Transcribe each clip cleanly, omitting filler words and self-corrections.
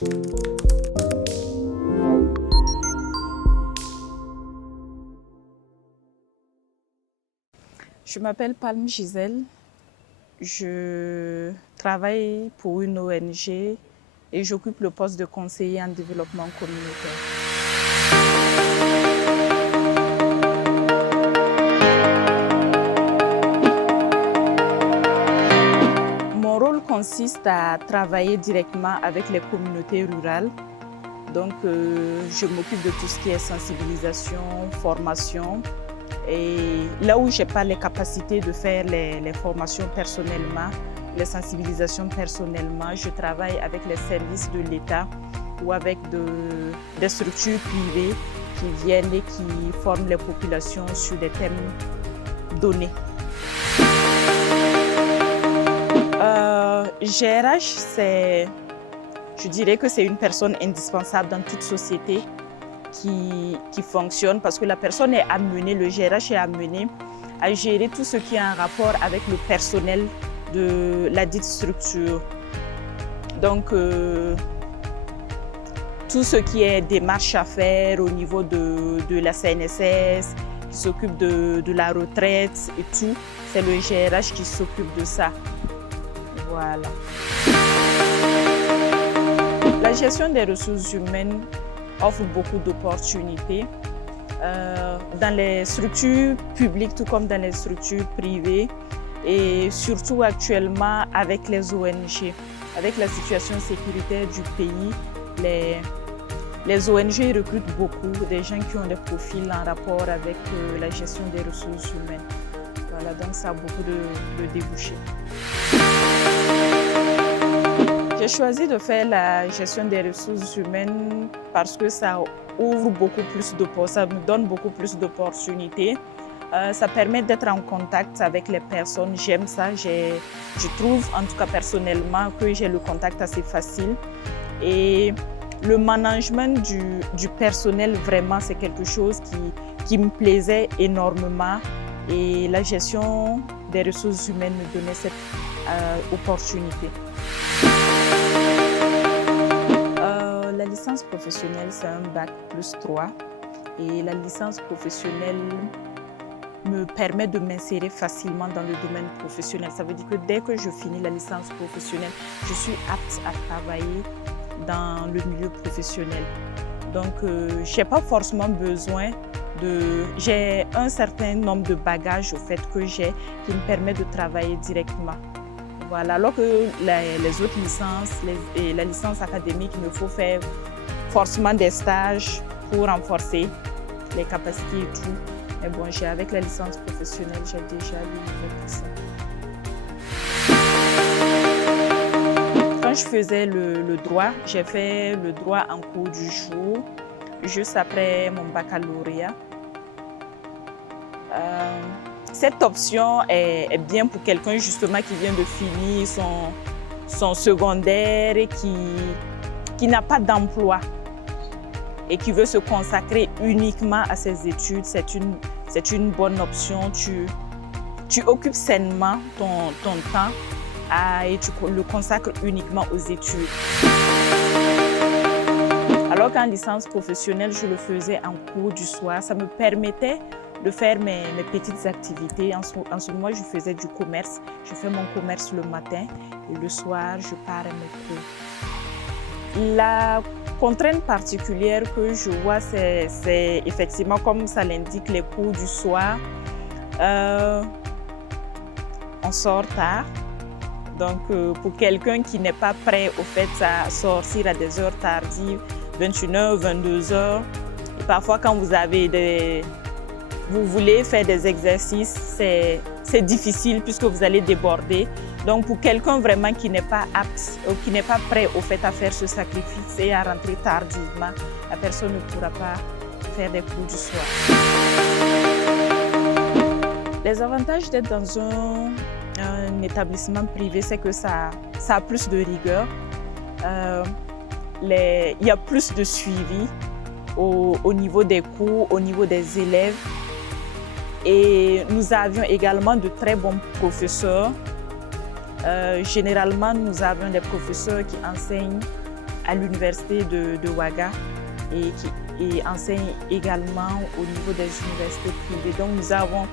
Je m'appelle Palme Gisèle. Je travaille pour une ONG et j'occupe le poste de conseiller en développement communautaire. Mon rôle consiste à travailler directement avec les communautés rurales. Donc, je m'occupe de tout ce qui est sensibilisation, formation. Et là où je n'ai pas les capacités de faire les formations personnellement, les sensibilisations personnellement, je travaille avec les services de l'État ou avec des structures privées qui viennent et qui forment les populations sur des thèmes donnés. GRH, je dirais que c'est une personne indispensable dans toute société qui fonctionne parce que la personne est amenée, le GRH est amené à gérer tout ce qui est en rapport avec le personnel de la dite structure. Donc, tout ce qui est démarche à faire au niveau de la CNSS, qui s'occupe de la retraite et tout, c'est le GRH qui s'occupe de ça. Voilà. La gestion des ressources humaines offre beaucoup d'opportunités dans les structures publiques tout comme dans les structures privées et surtout actuellement avec les ONG. Avec la situation sécuritaire du pays, les ONG recrutent beaucoup des gens qui ont des profils en rapport avec la gestion des ressources humaines. Voilà, donc ça a beaucoup de débouchés. J'ai choisi de faire la gestion des ressources humaines parce que ça ouvre beaucoup plus de portes, ça me donne beaucoup plus d'opportunités. Ça permet d'être en contact avec les personnes, j'aime ça. Je trouve, en tout cas personnellement, que j'ai le contact assez facile. Et le management du personnel, vraiment, c'est quelque chose qui me plaisait énormément. Et la gestion des ressources humaines me donnait cette opportunité. La licence professionnelle, c'est un bac plus 3 et la licence professionnelle me permet de m'insérer facilement dans le domaine professionnel. Ça veut dire que dès que je finis la licence professionnelle, je suis apte à travailler dans le milieu professionnel. Donc, je n'ai pas forcément besoin j'ai un certain nombre de bagages au fait que j'ai qui me permet de travailler directement. Voilà, alors que les autres licences et la licence académique, il me faut faire forcément des stages pour renforcer les capacités et tout. Mais bon, avec la licence professionnelle, j'ai déjà le niveau pour ça. Quand je faisais le droit, j'ai fait le droit en cours du jour, juste après mon baccalauréat. Cette option est bien pour quelqu'un justement qui vient de finir son secondaire et qui n'a pas d'emploi et qui veut se consacrer uniquement à ses études. C'est une bonne option. Tu occupes sainement ton temps et tu le consacres uniquement aux études. Alors qu'en licence professionnelle, je le faisais en cours du soir. Ça me permettait de faire mes petites activités. En ce moment, je faisais du commerce. Je fais mon commerce le matin et le soir, je pars à mes cours. La contrainte particulière que je vois, c'est effectivement, comme ça l'indique, les cours du soir. On sort tard. Donc, pour quelqu'un qui n'est pas prêt au fait à sortir à des heures tardives, 21h, 22h, et parfois quand vous voulez faire des exercices, c'est difficile puisque vous allez déborder. Donc pour quelqu'un vraiment qui n'est pas apte ou qui n'est pas prêt au fait à faire ce sacrifice et à rentrer tardivement, la personne ne pourra pas faire des cours du soir. Les avantages d'être dans un établissement privé, c'est que ça a plus de rigueur. Il y a plus de suivi au niveau des cours, au niveau des élèves. Et nous avions également de très bons professeurs. Généralement, nous avions des professeurs qui enseignent à l'université de Ouaga et qui enseigne également au niveau des universités privées. Donc nous avons,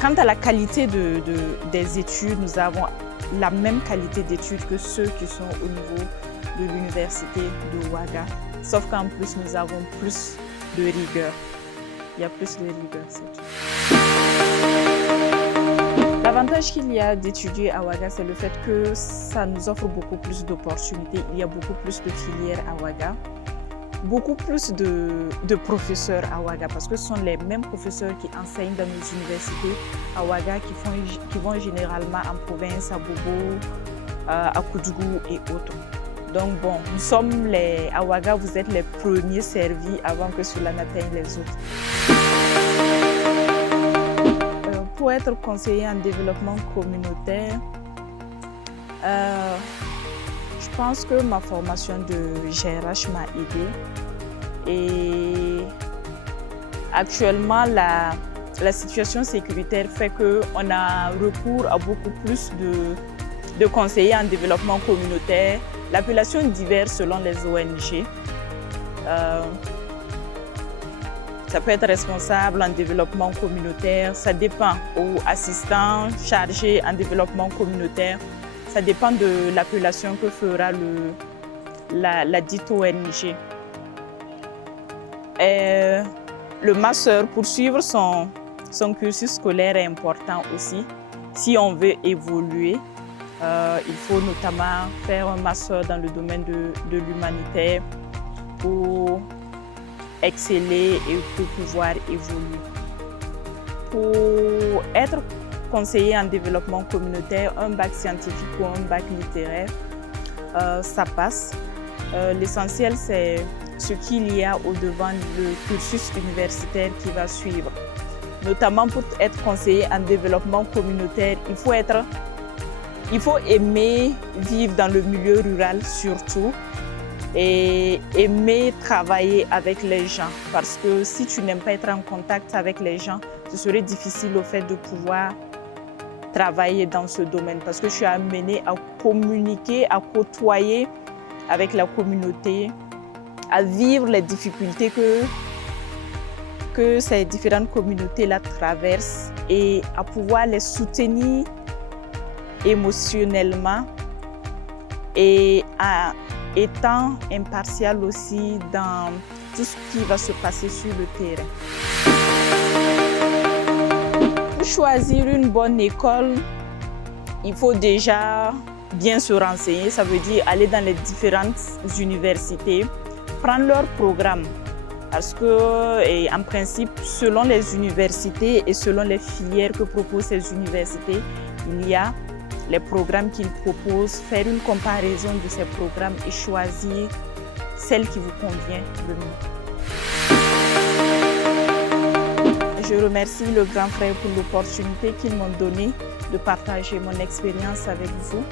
quant à la qualité des études, nous avons la même qualité d'études que ceux qui sont au niveau de l'université de Ouaga. Sauf qu'en plus, nous avons plus de rigueur. Il y a plus de rigueur, c'est tout. L'avantage qu'il y a d'étudier à Ouaga, c'est le fait que ça nous offre beaucoup plus d'opportunités. Il y a beaucoup plus de filières à Ouaga, beaucoup plus de professeurs à Ouaga, parce que ce sont les mêmes professeurs qui enseignent dans nos universités à Ouaga, qui vont généralement en province, à Bobo, à Koudjougou et autres. Donc bon, nous sommes à Ouaga, vous êtes les premiers servis avant que cela n'atteigne les autres. Pour être conseiller en développement communautaire, je pense que ma formation de GRH m'a aidée. Et actuellement, la situation sécuritaire fait qu'on a recours à beaucoup plus de conseillers en développement communautaire. L'appellation diffère selon les ONG. Ça peut être responsable en développement communautaire, ça dépend, ou assistant chargé en développement communautaire. Ça dépend de l'appellation que fera la dite ONG. Et le master, poursuivre son cursus scolaire est important aussi. Si on veut évoluer, il faut notamment faire un master dans le domaine de l'humanitaire pour exceller et pour pouvoir évoluer. Pour être conseiller en développement communautaire, un bac scientifique ou un bac littéraire, ça passe. L'essentiel, c'est ce qu'il y a au-devant le cursus universitaire qui va suivre. Notamment pour être conseiller en développement communautaire, il faut aimer vivre dans le milieu rural surtout et aimer travailler avec les gens. Parce que si tu n'aimes pas être en contact avec les gens, ce serait difficile au fait de pouvoir travailler dans ce domaine. Parce que je suis amenée à communiquer, à côtoyer avec la communauté, à vivre les difficultés que ces différentes communautés-là traversent et à pouvoir les soutenir émotionnellement et à étant impartial aussi dans tout ce qui va se passer sur le terrain. Pour choisir une bonne école, il faut déjà bien se renseigner, ça veut dire aller dans les différentes universités, prendre leur programme. Parce que, en principe, selon les universités et selon les filières que proposent ces universités, il y a les programmes qu'ils proposent, faire une comparaison de ces programmes et choisir celle qui vous convient le mieux. Je remercie le grand frère pour l'opportunité qu'ils m'ont donnée de partager mon expérience avec vous.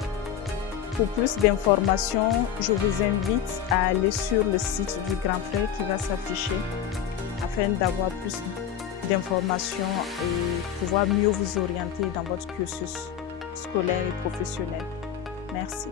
Pour plus d'informations, je vous invite à aller sur le site du grand frère qui va s'afficher afin d'avoir plus d'informations et pouvoir mieux vous orienter dans votre cursus scolaire et professionnel. Merci.